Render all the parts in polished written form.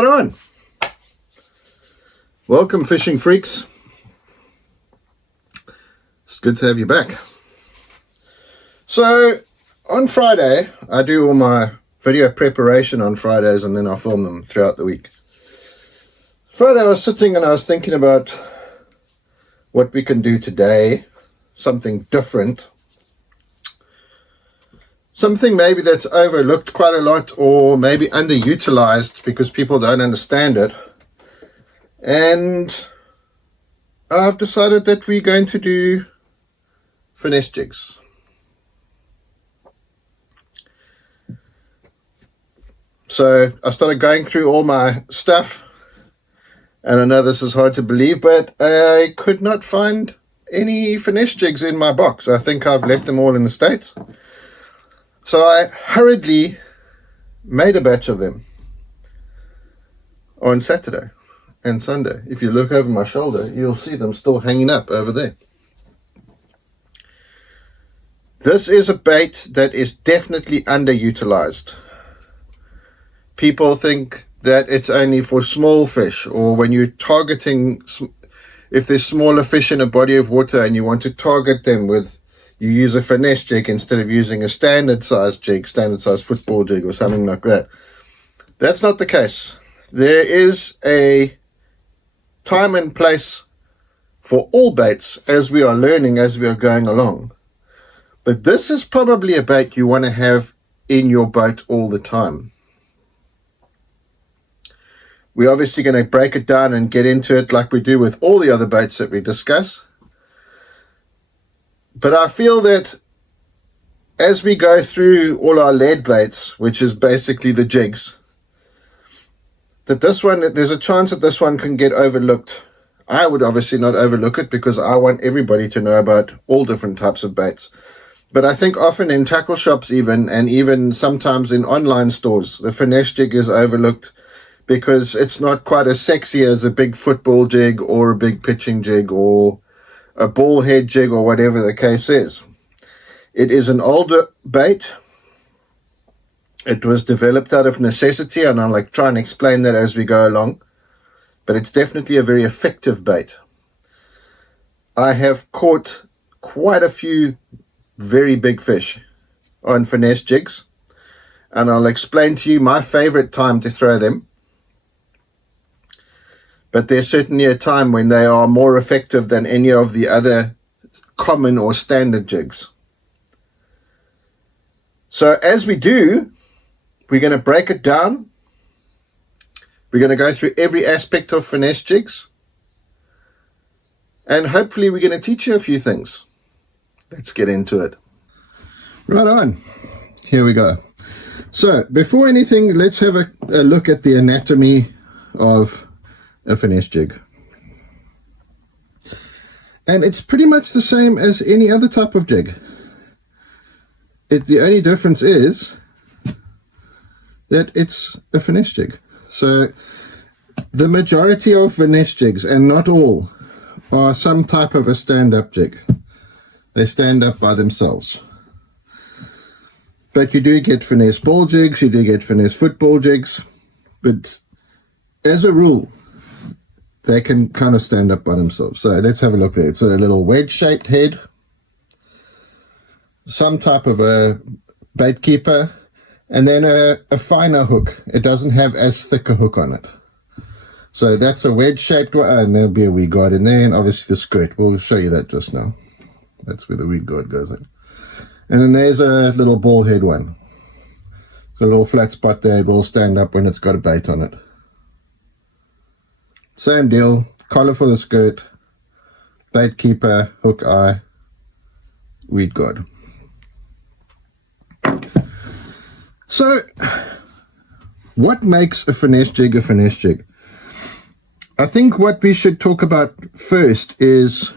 Right on. Welcome, fishing freaks. It's good to have you back. So, on Friday, I do all my video preparation on Fridays and then I film them throughout the week. Friday I was sitting and I was thinking about what we can do today, something different. Something maybe that's overlooked quite a lot or maybe underutilized because people don't understand it. And I've decided that we're going to do finesse jigs. So I started going through all my stuff, and I know this is hard to believe, but I could not find any finesse jigs in my box. I think I've left them all in the States. So I hurriedly made a batch of them on Saturday and Sunday. If you look over my shoulder, you'll see them still hanging up over there. This is a bait that is definitely underutilized. People think that it's only for small fish, or when you're targeting, if there's smaller fish in a body of water and you want to target them with, you use a finesse jig instead of using a standard size jig, standard size football jig or something like that. That's not the case. There is a time and place for all baits as we are learning, as we are going along. But this is probably a bait you want to have in your boat all the time. We're obviously going to break it down and get into it like we do with all the other baits that we discuss. But I feel that as we go through all our lead baits, which is basically the jigs, that this one, there's a chance that this one can get overlooked. I would obviously not overlook it because I want everybody to know about all different types of baits. But I think often in tackle shops and even sometimes in online stores, the finesse jig is overlooked because it's not quite as sexy as a big football jig or a big pitching jig or a ball head jig or whatever the case is. It is an older bait. It was developed out of necessity, and I'll try and explain that as we go along. But it's definitely a very effective bait. I have caught quite a few very big fish on finesse jigs, and I'll explain to you my favorite time to throw them. But there's certainly a time when they are more effective than any of the other common or standard jigs. So as we do, we're going to break it down. We're going to go through every aspect of finesse jigs. And hopefully we're going to teach you a few things. Let's get into it. Right on. Here we go. So before anything, let's have a look at the anatomy of a finesse jig. And it's pretty much the same as any other type of jig. The only difference is that it's a finesse jig. So the majority of finesse jigs, and not all, are some type of a stand-up jig. They stand up by themselves. But you do get finesse ball jigs, you do get finesse football jigs, but as a rule, they can kind of stand up by themselves. So let's have a look there. It's a little wedge-shaped head, some type of a bait keeper, and then a finer hook. It doesn't have as thick a hook on it. So that's a wedge-shaped one, and there'll be a wee guard in there, and obviously the skirt. We'll show you that just now. That's where the wee guard goes in. And then there's a little ball head one. It's a little flat spot there. It will stand up when it's got a bait on it. Same deal, collar for the skirt, bait keeper, hook eye, weed guard. So, what makes a finesse jig a finesse jig? I think what we should talk about first is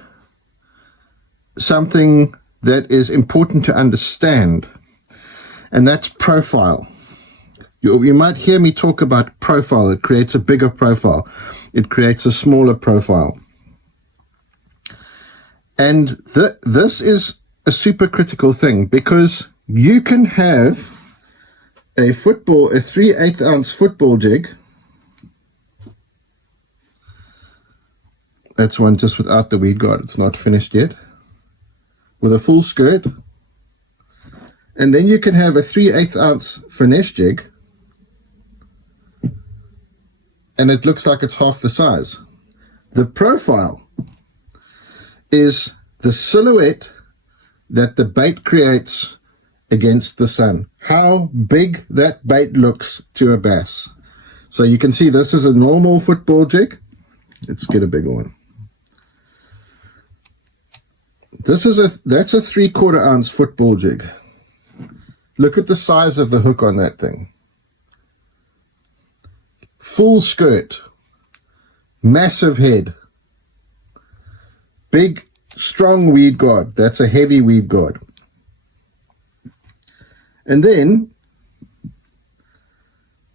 something that is important to understand, and that's profile. You might hear me talk about profile. It creates a bigger profile. It creates a smaller profile. And this is a super critical thing, because you can have a 3/8 ounce football jig That's one just without the weed guard. It's not finished yet. With a full skirt. And then you can have a 3/8 ounce finesse jig, and it looks like it's half the size. The profile is the silhouette that the bait creates against the sun. How big that bait looks to a bass. So you can see this is a normal football jig. Let's get a bigger one. That's a 3/4 ounce football jig. Look at the size of the hook on that thing. Full skirt, massive head, big, strong weed guard. That's a heavy weed guard. And then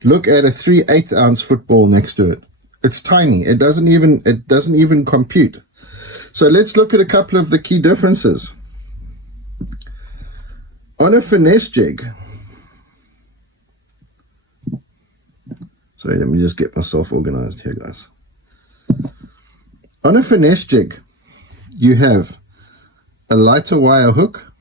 look at a 3/8 ounce football next to it. It's tiny. It doesn't even compute. So let's look at a couple of the key differences. On a finesse jig, sorry, let me just get myself organized here, guys. On a finesse jig, you have a lighter wire hook,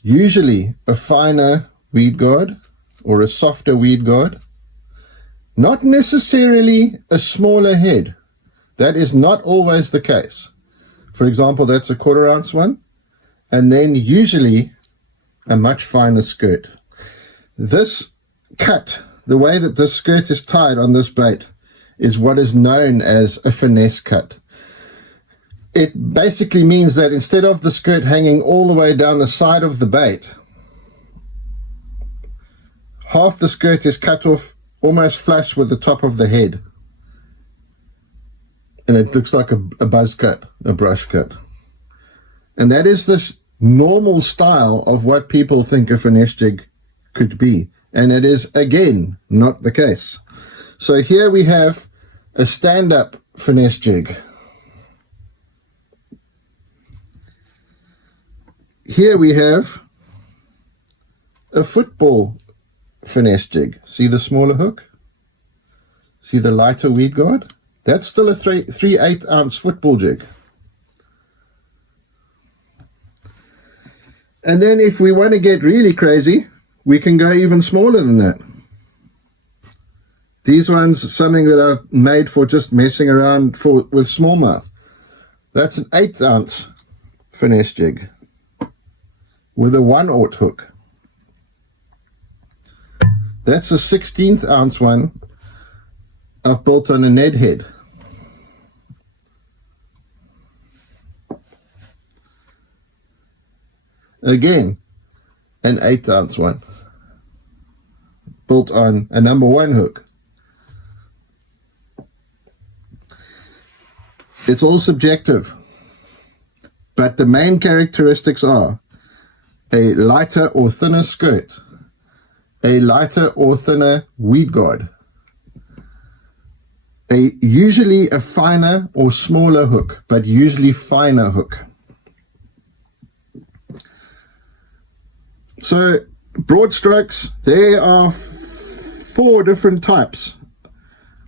usually a finer weed guard or a softer weed guard, not necessarily a smaller head. That is not always the case. For example, that's a 1/4 ounce one, and then usually a much finer skirt. This cut, the way that this skirt is tied on this bait, is what is known as a finesse cut. It basically means that instead of the skirt hanging all the way down the side of the bait, half the skirt is cut off almost flush with the top of the head. And it looks like a buzz cut, a brush cut. And that is this normal style of what people think a finesse jig could be. And it is, again, not the case. So here we have a stand-up finesse jig. Here we have a football finesse jig. See the smaller hook? See the lighter weed guard? That's still a 3/8 ounce football jig. And then if we want to get really crazy, we can go even smaller than that. These ones are something that I've made for just messing around with smallmouth. That's an 8 ounce finesse jig with a 1/0 hook. That's a 16th ounce one I've built on a Ned head. Again, an 8 ounce one built on a number 1 hook. It's all subjective, but the main characteristics are a lighter or thinner skirt, a lighter or thinner weed guard, usually a finer or smaller hook, but usually finer hook. So, broad strokes, there are 4 different types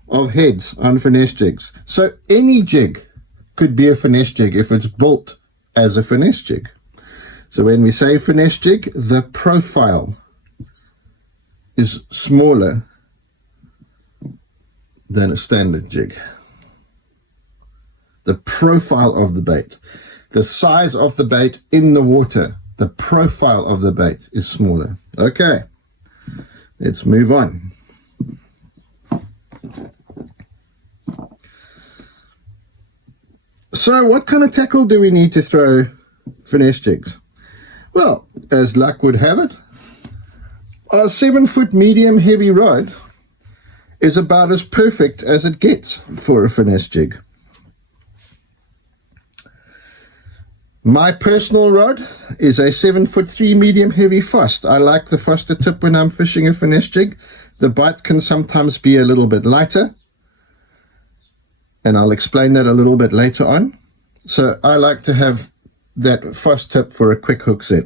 of heads on finesse jigs. So any jig could be a finesse jig if it's built as a finesse jig. So when we say finesse jig, the profile is smaller than a standard jig. The profile of the bait, the size of the bait in the water, the profile of the bait is smaller. Okay, let's move on. So what kind of tackle do we need to throw finesse jigs? Well, as luck would have it, our 7-foot medium heavy rod is about as perfect as it gets for a finesse jig. My personal rod is a 7'3" medium heavy Fost. I like the Foster tip when I'm fishing a finesse jig. The bite can sometimes be a little bit lighter, and I'll explain that a little bit later on. So I like to have that Fost tip for a quick hook set.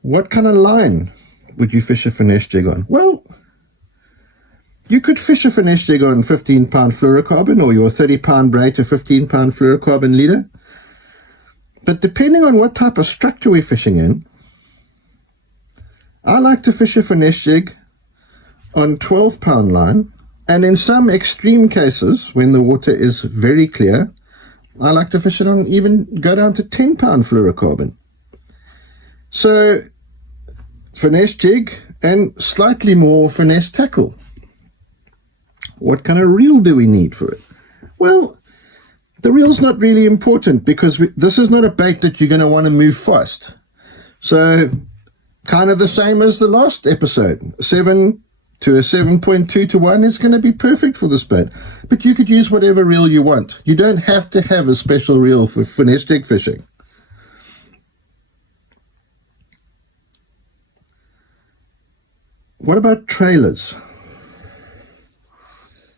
What kind of line would you fish a finesse jig on? Well, You could fish a finesse jig on 15-pound fluorocarbon or your 30-pound braid to 15-pound fluorocarbon leader. But depending on what type of structure we're fishing in, I like to fish a finesse jig on 12-pound line, and in some extreme cases, when the water is very clear, I like to fish it on, even go down to 10-pound fluorocarbon. So, finesse jig and slightly more finesse tackle. What kind of reel do we need for it? Well, the reel's not really important, because this is not a bait that you're going to want to move fast. So, kind of the same as the last episode. 7 to a 7.2 to 1 is going to be perfect for this bait. But you could use whatever reel you want. You don't have to have a special reel for finesse jig fishing. What about trailers?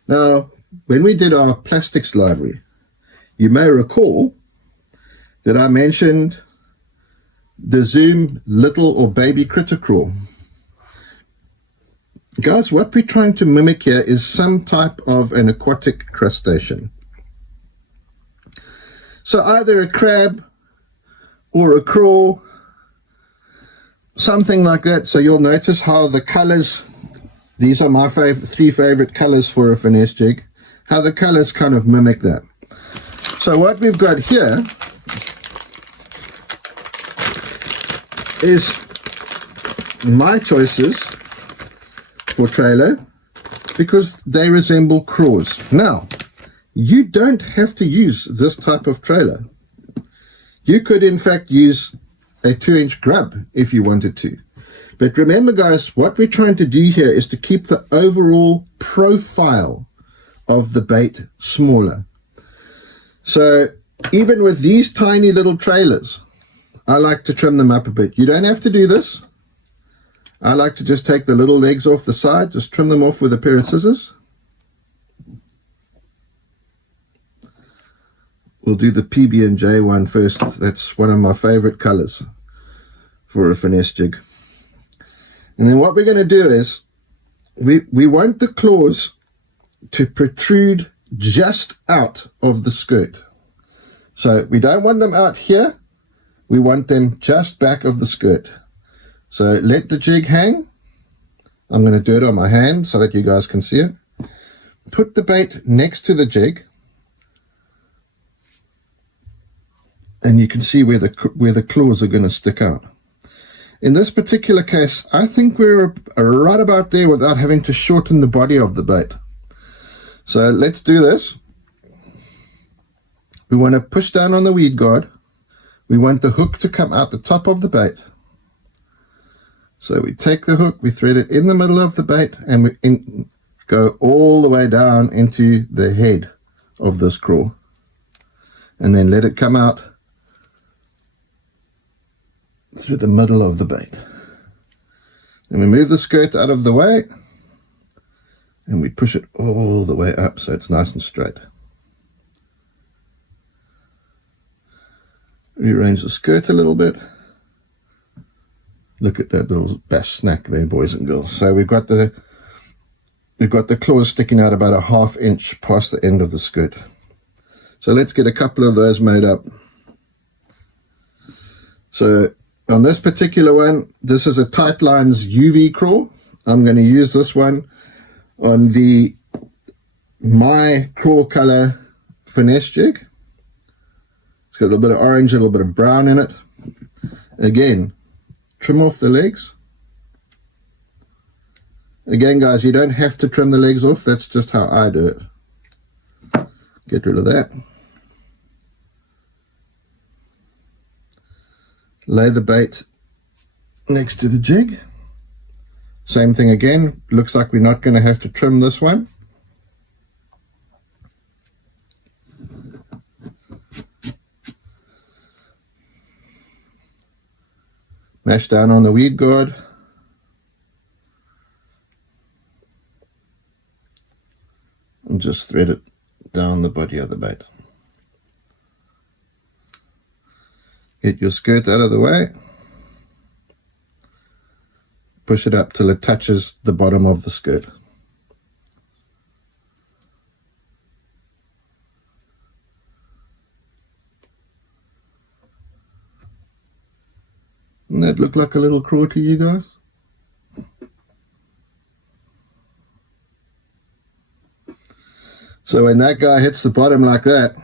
Now, when we did our plastics library, you may recall that I mentioned the Zoom little or baby critter crawl. Guys, what we're trying to mimic here is some type of an aquatic crustacean. So either a crab or a crawl, something like that. So you'll notice how the colors, these are my three favorite colors for a finesse jig, how the colors kind of mimic that. So what we've got here is my choices for trailer, because they resemble craws. Now, you don't have to use this type of trailer. You could in fact use a 2-inch grub if you wanted to. But remember guys, what we're trying to do here is to keep the overall profile of the bait smaller. So even with these tiny little trailers, I like to trim them up a bit. You don't have to do this. I like to just take the little legs off the side, just trim them off with a pair of scissors. We'll do the PB&J one first. That's one of my favorite colors for a finesse jig. And then what we're going to do is, we want the claws to protrude just out of the skirt. So we don't want them out here. We want them just back of the skirt. So let the jig hang. I'm going to do it on my hand so that you guys can see it. Put the bait next to the jig, and you can see where the claws are going to stick out. In this particular case, I think we're right about there without having to shorten the body of the bait. So let's do this. We want to push down on the weed guard. We want the hook to come out the top of the bait. So we take the hook, we thread it in the middle of the bait, and we go all the way down into the head of this crawl. And then let it come out through the middle of the bait. Then we move the skirt out of the way, and we push it all the way up so it's nice and straight. Rearrange the skirt a little bit. Look at that little bass snack there, boys and girls. So we've got the claws sticking out about a 1/2 inch past the end of the skirt. So let's get a couple of those made up. So on this particular one, this is a Tight Lines UV crawl. I'm going to use this one on the My Crawl Color finesse jig. It's got a little bit of orange, a little bit of brown in it. Again, trim off the legs. Again, guys, you don't have to trim the legs off. That's just how I do it. Get rid of that. Lay the bait next to the jig. Same thing again. Looks like we're not going to have to trim this one. Mash down on the weed guard. And just thread it down the body of the bait. Get your skirt out of the way. Push it up till it touches the bottom of the skirt. Doesn't that look like a little craw to you guys? So when that guy hits the bottom like that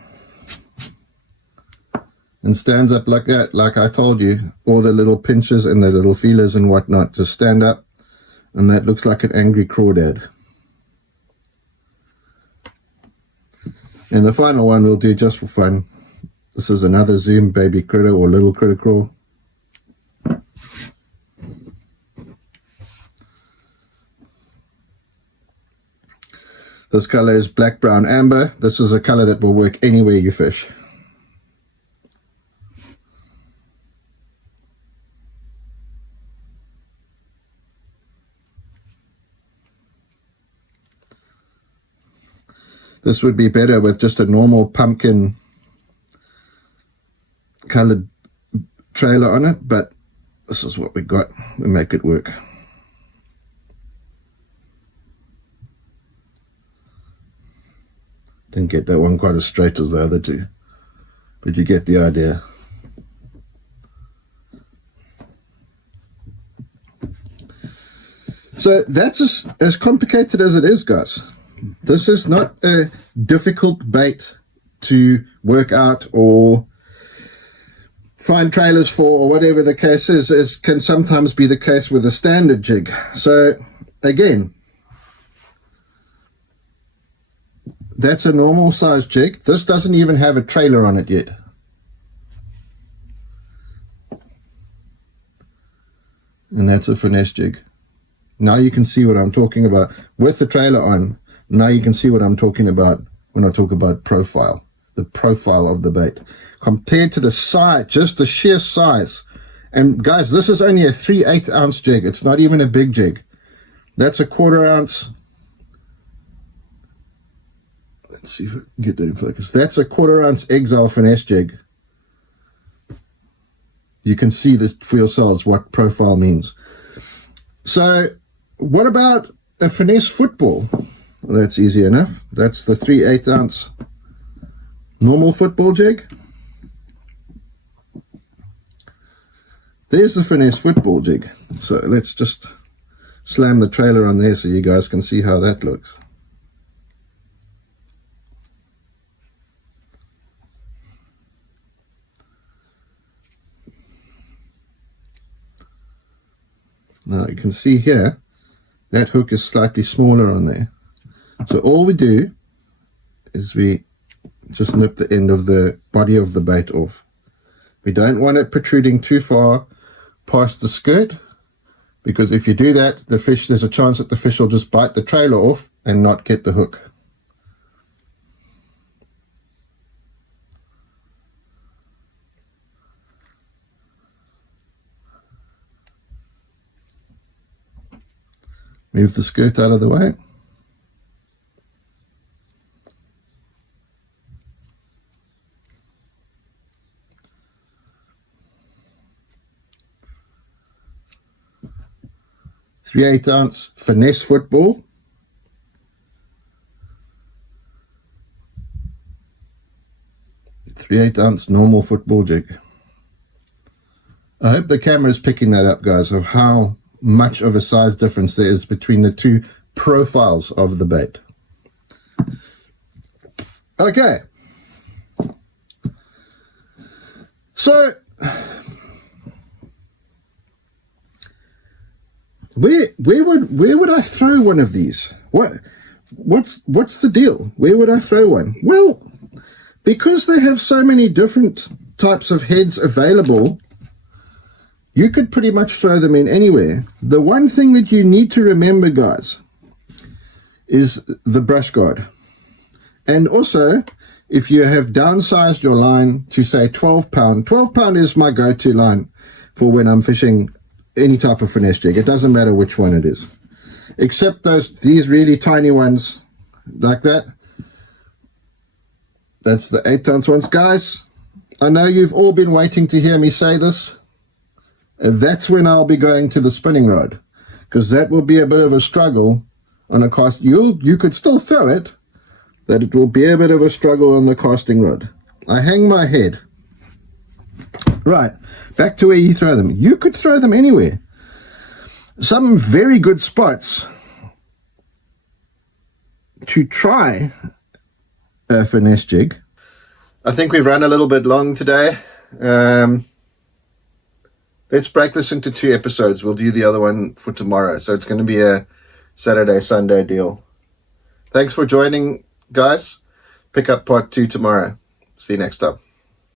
and stands up like that, like I told you, all the little pinches and the little feelers and whatnot just stand up, and that looks like an angry crawdad. And the final one we'll do just for fun. This is another Zoom baby critter or little critter craw. This color is black, brown, amber. This is a color that will work anywhere you fish. This would be better with just a normal pumpkin colored trailer on it, but this is what we got. We make it work. Didn't get that one quite as straight as the other two, but you get the idea. So that's as complicated as it is, guys. This is not a difficult bait to work out or find trailers for, or whatever the case is. It can sometimes be the case with a standard jig. So again, that's a normal size jig. This doesn't even have a trailer on it yet. And that's a finesse jig. Now you can see what I'm talking about. With the trailer on, now you can see what I'm talking about when I talk about profile. The profile of the bait. Compared to the size, just the sheer size. And guys, this is only a 3/8 ounce jig. It's not even a big jig. That's a 1/4 ounce. Let's see if I can get that in focus. That's a 1/4 ounce Exile finesse jig. You can see this for yourselves what profile means. So what about a finesse football? Well, that's easy enough. That's the 3/8 ounce normal football jig. There's the finesse football jig. So let's just slam the trailer on there so you guys can see how that looks. Now you can see here, that hook is slightly smaller on there. So all we do is we just nip the end of the body of the bait off. We don't want it protruding too far past the skirt, because if you do that, the fish, there's a chance that the fish will just bite the trailer off and not get the hook. Move the skirt out of the way. .3/8 ounce finesse football. .3/8 ounce normal football jig. I hope the camera is picking that up, guys, of how much of a size difference there is between the two profiles of the bait. Okay, so where would I throw one of these? What's the deal? Where would I throw one? Well, because they have so many different types of heads available, you could pretty much throw them in anywhere. The one thing that you need to remember, guys, is the brush guard. And also, if you have downsized your line to say 12 pound, 12 pound is my go-to line for when I'm fishing any type of finesse jig. It doesn't matter which one it is, except these really tiny ones like that. That's the 8 ounce ones. Guys, I know you've all been waiting to hear me say this. That's when I'll be going to the spinning rod, because that will be a bit of a struggle on a cast. You could still throw it, but it will be a bit of a struggle on the casting rod. I hang my head Right, back to where you throw them. You could throw them anywhere. Some very good spots to try a finesse jig. I think we've run a little bit long today. Let's break this into 2 episodes. We'll do the other one for tomorrow. So it's going to be a Saturday, Sunday deal. Thanks for joining, guys. Pick up part 2 tomorrow. See you next time.